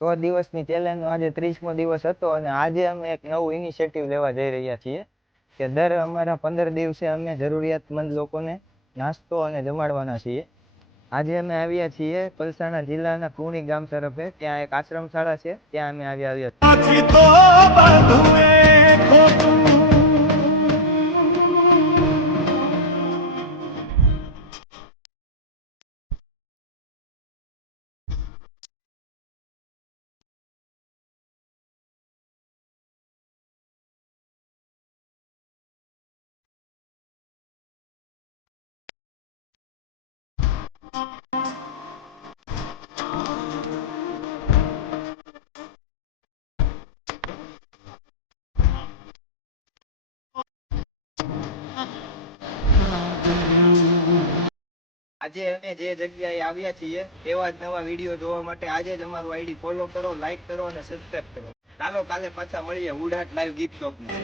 100 દિવસની ચેલેન્જનો આજે 30મો દિવસ હતો અને આજે અમે એક નવું ઇનિશિયેટિવ લેવા જઈ રહ્યા છીએ કે દર અમારા 15 દિવસે અમે જરૂરિયાતમંદ લોકોને નાસ્તો અને જમાડવાના છીએ. આજે અમે આવ્યા છીએ પલસાણા જિલ્લાના કુણી ગામ તરફે. ત્યાં એક આશ્રમ શાળા છે, ત્યાં અમે આવ્યા છીએ. આજે અમે જે જગ્યાએ આવ્યા છીએ એવા જ નવા વિડીયો જોવા માટે આજે જ અમારું આઈડી ફોલો કરો, લાઈક કરો અને સબસ્ક્રાઇબ કરો. ચાલો કાલે પાછા મળીએ ઉડાટ લાઈવ ગીત શોપમાં.